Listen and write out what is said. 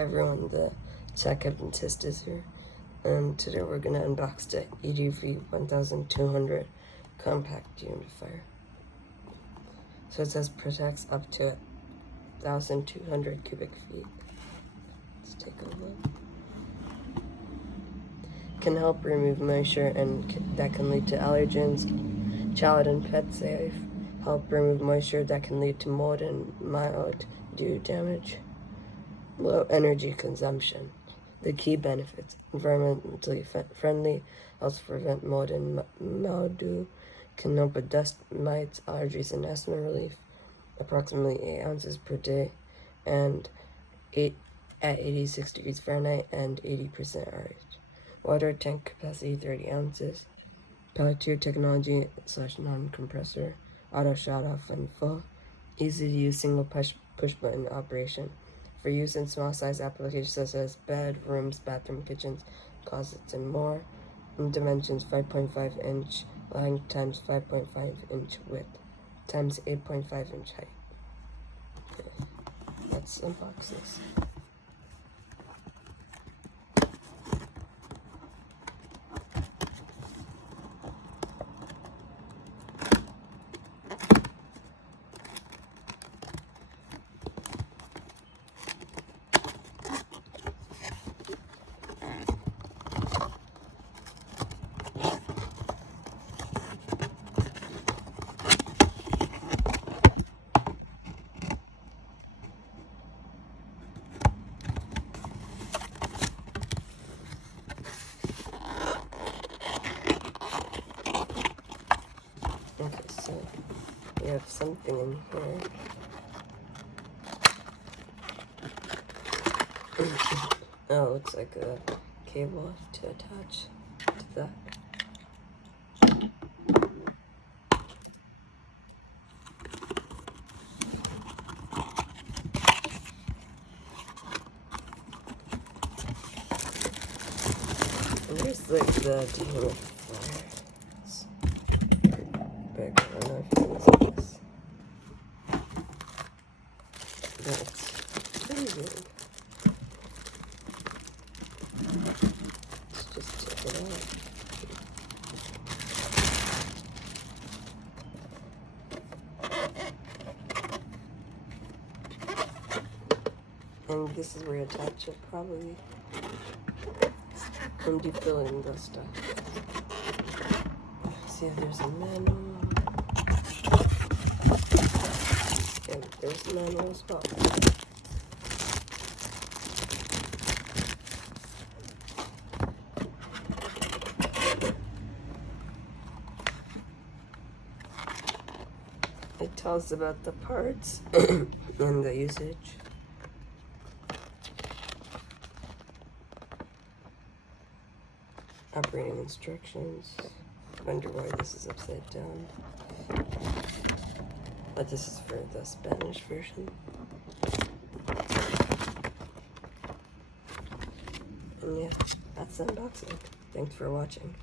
everyone, the tech hypnotist is here, and today we're going to unbox the EDV 1200 compact dehumidifier. So it says protects up to 1,200 cubic feet. Let's take a look. Can help remove moisture and that can lead to allergens. Child and pet safe. Help remove moisture that can lead to mold and mild dew damage. Low energy consumption. The key benefits: environmentally friendly, helps prevent mold and mildew, can help with dust mites, allergies, and asthma relief. Approximately 8 ounces per day, and at 86 degrees Fahrenheit and 80% RH. Water tank capacity 30 ounces. Pelletier technology / non-compressor. Auto shut off when full. Easy to use single push button operation. For use in small size applications such as bedrooms, bathroom, kitchens, closets, and more. In dimensions 5.5 inch length times 5.5 inch width times 8.5 inch height. Okay. Let's unbox this. Okay, so we have something in here. Oh, it looks like a cable to attach to that. And there's like the dehumidifier. It's big. I don't know if you can see this. That's pretty big. Let's just take it out. And this is where you attach it, probably. I'm defilling the stuff. See if there's a manual. Yeah, there's a manual as well. It tells about the parts and the usage. Operating instructions. Wonder why this is upside down. But this is for the Spanish version. And yeah, that's the unboxing. Thanks for watching.